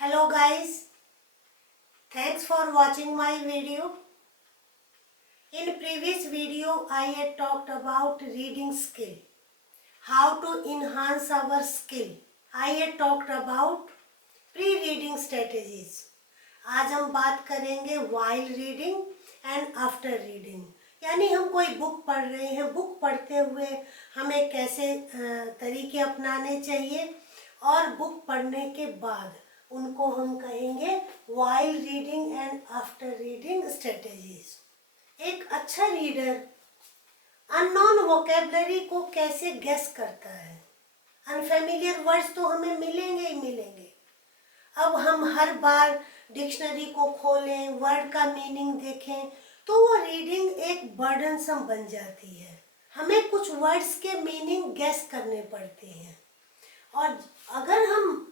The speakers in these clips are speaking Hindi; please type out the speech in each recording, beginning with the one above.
Hello guys, thanks for watching my video. In previous video I had talked about reading skill, how to enhance our skill. I had talked about pre-reading strategies. आज हम बात करेंगे while reading and after reading. यानी हम कोई बुक पढ़ रहे हैं, बुक पढ़ते हुए हमें कैसे तरीके अपनाने चाहिए और बुक पढ़ने के बाद उनको हम कहेंगे while reading and after reading strategies. एक अच्छा रीडर अननोन वोकेबलरी को कैसे गेस करता है? अनफेमिलियर वर्ड्स तो हमें मिलेंगे ही मिलेंगे. अब हम हर बार डिक्शनरी को खोलें, वर्ड का मीनिंग देखें तो वो रीडिंग एक बर्डनसम बन जाती है. हमें कुछ वर्ड्स के मीनिंग गेस करने पड़ते हैं और अगर हम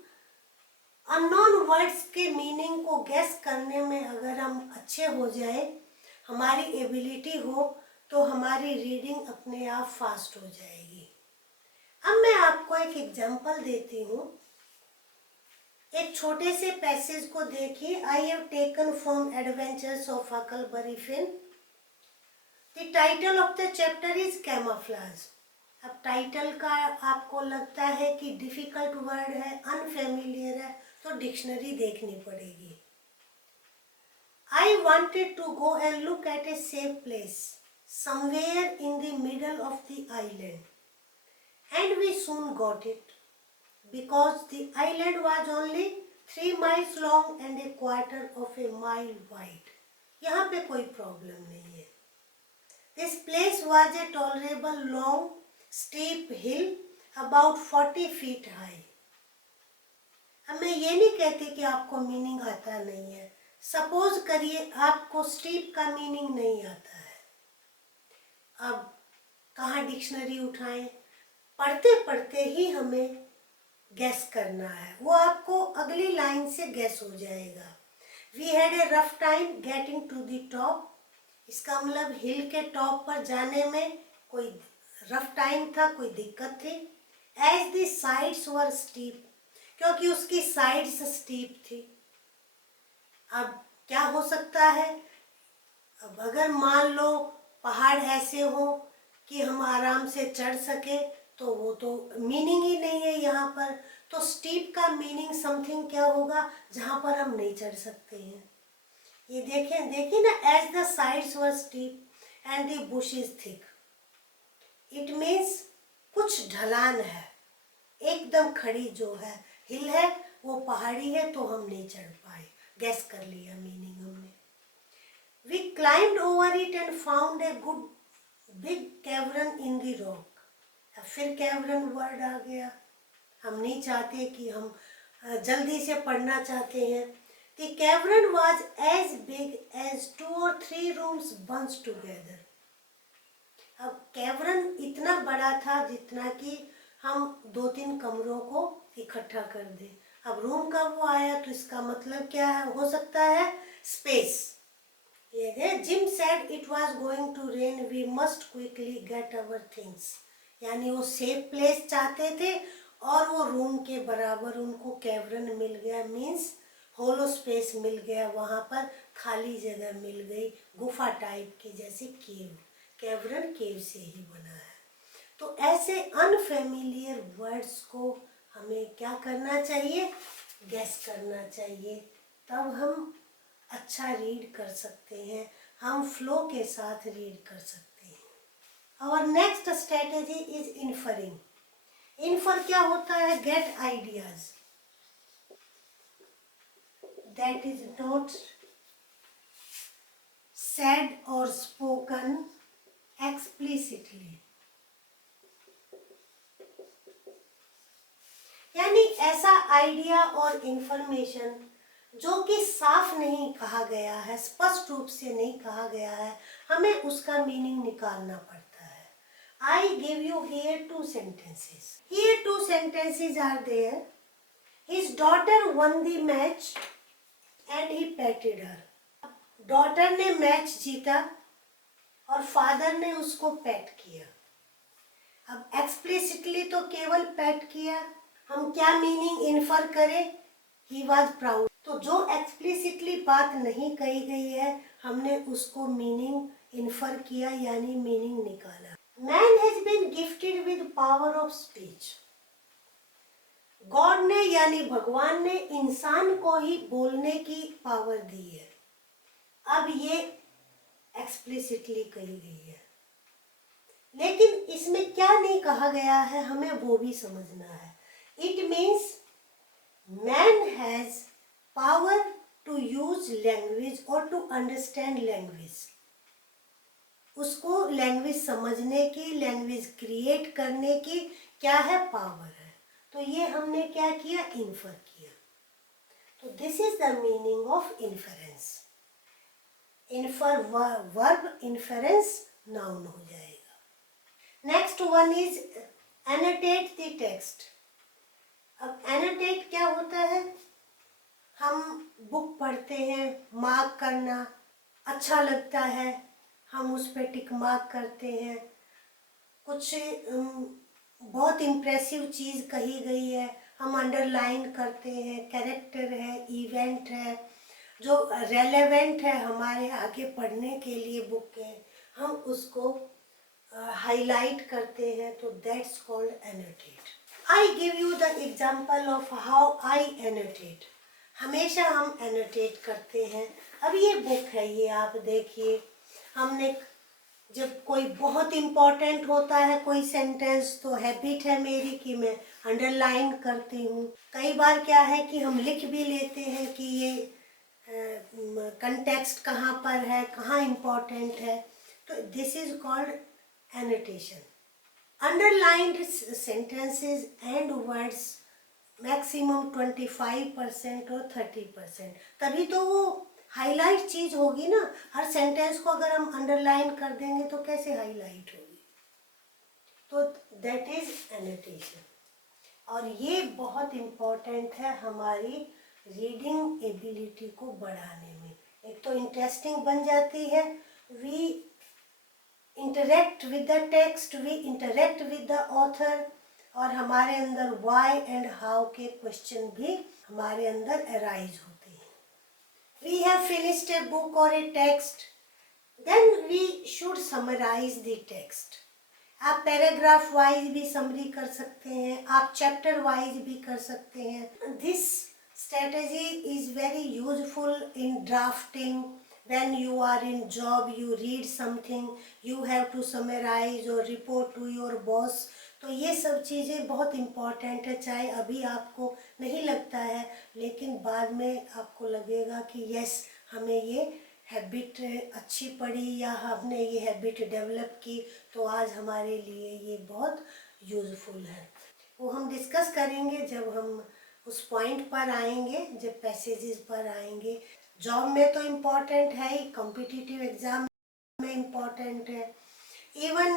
अननोन वर्ड्स के मीनिंग को गेस करने में अगर हम अच्छे हो जाए, हमारी एबिलिटी हो, तो हमारी रीडिंग अपने आप फास्ट हो जाएगी. अब मैं आपको एक एग्जांपल देती हूँ. एक छोटे से पैसेज को देखिए. I have taken from adventures of Huckleberry Finn. The title of the chapter is camouflage. अब टाइटल का आपको लगता है कि डिफिकल्ट वर्ड है, अनफेमिलियर है, तो डिक्शनरी देखनी पड़ेगी. I wanted to go and look at a safe place somewhere in the middle of the island, and we soon got it because the island was only 3 miles long and a quarter of a mile wide. यहाँ पे कोई प्रॉब्लम नहीं है. This place was a tolerable long steep hill about 40 feet high. अब मैं ये नहीं कहती कि आपको मीनिंग आता नहीं है. सपोज करिए आपको स्टीप का मीनिंग नहीं आता है. अब कहाँ डिक्शनरी उठाएं? पढ़ते पढ़ते ही हमें गैस करना है. वो आपको अगली लाइन से गैस हो जाएगा. We had a rough time getting to the top. इसका मतलब हिल के टॉप पर जाने में कोई रफ टाइम था, कोई दिक्कत थी. As the sides were steep, क्योंकि उसकी साइड्स स्टीप थी. अब क्या हो सकता है? अब अगर मान लो पहाड़ ऐसे हो कि हम आराम से चढ़ सके, तो वो तो मीनिंग ही नहीं है यहाँ पर. तो स्टीप का मीनिंग समथिंग क्या होगा जहाँ पर हम नहीं चढ़ सकते हैं. ये देखें, देखिए ना, as the sides were steep and the bush is thick. It means कुछ ढलान है, एकदम खड़ी जो है हिल है, वो पहाड़ी है, तो हम नहीं चढ़ पाए. गैस कर लिया मीनिंग हमने. We climbed over it and found a good big cavern in the rock. फिर कैवरन वर्ड आ गया. हम नहीं चाहते कि हम जल्दी से पढ़ना चाहते हैं. The cavern was as big as 2 or 3 rooms bunched together. अब कैवरन इतना बड़ा था जितना कि हम 2-3 कमरों को इकट्ठा कर दें. अब रूम का वो आया तो इसका मतलब क्या है? हो सकता है स्पेस. ये है Jim said it was going to rain, we must quickly get our things. यानी वो सेफ प्लेस चाहते थे और वो रूम के बराबर उनको कैवरन मिल गया. मीन्स होलो स्पेस मिल गया, वहाँ पर खाली जगह मिल गई, गुफा टाइप की, जैसे केव. कैवरन केव से ही बना है. तो ऐसे अनफेमिलियर वर्ड्स को हमें क्या करना चाहिए? गैस करना चाहिए. तब हम अच्छा रीड कर सकते हैं, हम फ्लो के साथ रीड कर सकते हैं. Our next strategy is inferring. Infer क्या होता है? Get ideas. That is not said और स्पोकन एक्सप्लिसिटली. यानी ऐसा आइडिया और इंफॉर्मेशन जो कि साफ नहीं कहा गया है, स्पष्ट रूप से नहीं कहा गया है, हमें उसका मीनिंग निकालना पड़ता है. I give you here 2 sentences. Here 2 sentences are there. His daughter won the match and he petted her. Daughter ने मैच जीता और फादर ने उसको पैट किया. अब एक्सप्लिसिटली तो केवल पैट किया. हम क्या मीनिंग इन्फर करें ही वॉज प्राउड। तो जो एक्सप्लिसिटली बात नहीं कही गई है हमने उसको मीनिंग इन्फर किया, यानी मीनिंग निकाला। Man has been gifted with power of speech. God ने यानी भगवान ने इंसान को ही बोलने की पावर दी है। अब ये एक्सप्लिसिटली कही गई है, लेकिन इसमें क्या नहीं कहा गया है हमें वो भी समझना है। It means man has power to use language और टू अंडरस्टैंड लैंग्वेज। उसको लैंग्वेज समझने की, लैंग्वेज क्रिएट करने की क्या है, पावर है। तो ये हमने क्या किया, इन्फर किया। तो this is the meaning of inference. Infer verb, inference noun हो जाएगा। Next one is annotate the text. अब एनोटेट क्या होता है, हम बुक पढ़ते हैं, मार्क करना अच्छा लगता है, हम उस पर टिक मार्क करते हैं। कुछ बहुत इम्प्रेसिव चीज़ कही गई है, हम अंडरलाइन करते हैं। कैरेक्टर है, इवेंट है, जो रेलेवेंट है हमारे आगे पढ़ने के लिए बुक के, हम उसको हाईलाइट करते हैं। तो that's called annotate. I give you the example of how I annotate. हमेशा हम एनोटेट करते हैं। अब ये बुक है, ये आप देखिए, हमने जब कोई बहुत इम्पोर्टेंट होता है कोई सेंटेंस, तो हैबिट है मेरी कि मैं अंडरलाइन करती हूँ। कई बार क्या है कि हम लिख भी लेते हैं कि ये कंटेक्स्ट कहाँ पर है, कहाँ इम्पोर्टेंट है। तो this is called annotation. Underlined sentences and words maximum 25% और 30%, तभी तो वो हाईलाइट चीज होगी ना। हर सेंटेंस को अगर हम अंडरलाइन कर देंगे तो कैसे हाईलाइट होगी। तो दैट इज एनोटेशन। और ये बहुत इम्पोर्टेंट है हमारी रीडिंग एबिलिटी को बढ़ाने में। एक तो इंटरेस्टिंग बन जाती है, we interact with the text, we interact with the author, और हमारे अंदर वाई एंड हाउ के क्वेश्चन भी हमारे अंदर अराइज होते हैं। We have finished a book और a text, then we should summarise the text. आप पैराग्राफ वाइज भी समरी कर सकते हैं, आप चैप्टर वाइज भी कर सकते हैं। This strategy is very useful in drafting. When you are in job, you read something, you have to summarize or report to your boss. तो ये सब चीज़ें बहुत इम्पॉर्टेंट है, चाहे अभी आपको नहीं लगता है, लेकिन बाद में आपको लगेगा कि यस, हमें ये हैबिट अच्छी पड़ी या हमने ये हैबिट डेवलप की, तो आज हमारे लिए ये बहुत यूज़फुल है। वो हम डिस्कस करेंगे जब हम उस पॉइंट पर आएंगे, जब पैसेजेस पर आएंगे। जॉब में तो इम्पॉर्टेंट है ही, कॉम्पिटिटिव एग्ज़ाम में इम्पॉर्टेंट है। इवन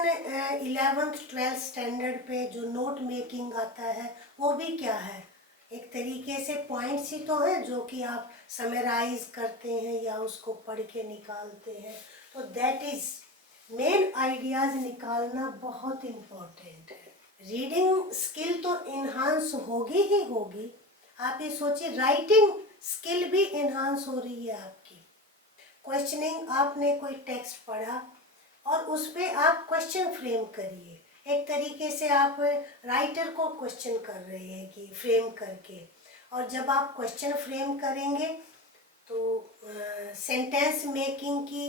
11th 12th स्टैंडर्ड पे जो नोट मेकिंग आता है वो भी क्या है, एक तरीके से पॉइंट्स ही तो हैं जो कि आप समराइज करते हैं या उसको पढ़ के निकालते हैं। तो दैट इज़ मेन आइडियाज़ निकालना बहुत इम्पॉर्टेंट है। रीडिंग स्किल तो इन्हांस होगी ही होगी। आप ये सोचिए, राइटिंग स्किल भी इन्हांस हो रही है आपकी। क्वेश्चनिंग, आपने कोई टेक्स्ट पढ़ा और उस पर आप क्वेश्चन फ्रेम करिए। एक तरीके से आप राइटर को क्वेश्चन कर रहे हैं कि फ्रेम करके, और जब आप क्वेश्चन फ्रेम करेंगे तो सेंटेंस मेकिंग की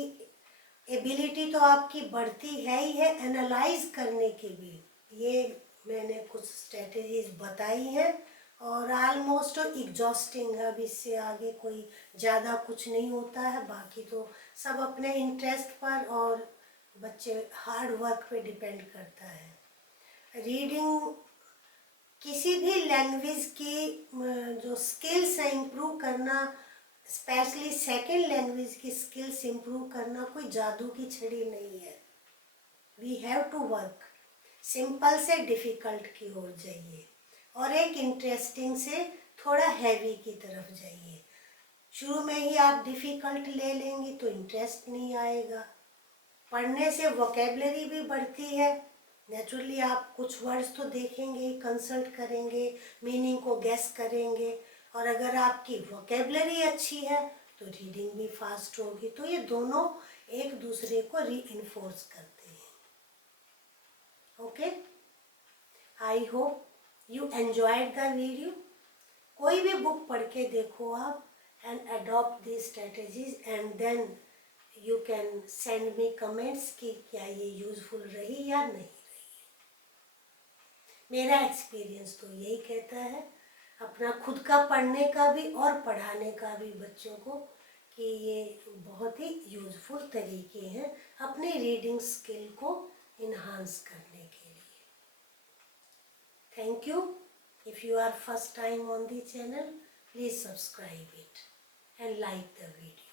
एबिलिटी तो आपकी बढ़ती है ही है, एनालाइज करने की भी। ये मैंने कुछ स्ट्रेटजीज बताई हैं और ऑलमोस्ट एग्जॉस्टिंग है। अब इससे आगे कोई ज़्यादा कुछ नहीं होता है, बाकी तो सब अपने इंटरेस्ट पर और बच्चे हार्ड वर्क पे डिपेंड करता है। रीडिंग किसी भी लैंग्वेज की जो स्किल्स है इम्प्रूव करना, स्पेशली सेकंड लैंग्वेज की स्किल्स इम्प्रूव करना कोई जादू की छड़ी नहीं है। We have to work. Simple से डिफ़िकल्ट की ओर जाइए और एक इंटरेस्टिंग से थोड़ा हैवी की तरफ जाइए। शुरू में ही आप डिफ़िकल्ट ले लेंगे तो इंटरेस्ट नहीं आएगा। पढ़ने से वोकेबलरी भी बढ़ती है। नेचुरली आप कुछ वर्ड्स तो देखेंगे, कंसल्ट करेंगे, मीनिंग को गेस करेंगे, और अगर आपकी वोकेबलरी अच्छी है तो रीडिंग भी फास्ट होगी। तो ये दोनों एक दूसरे को रीइंफोर्स करते हैं। Okay, I hope you enjoyed the video. कोई भी बुक पढ़ के देखो आप and adopt the strategies and then you can send me comments कि क्या ये यूजफुल रही या नहीं रही। मेरा एक्सपीरियंस तो यही कहता है, अपना खुद का पढ़ने का भी और पढ़ाने का भी बच्चों को, कि ये बहुत ही यूजफुल तरीके हैं अपनी रीडिंग स्किल को इन्हांस करने के लिए। Thank you. If you are first time on the channel, please subscribe it and like the video.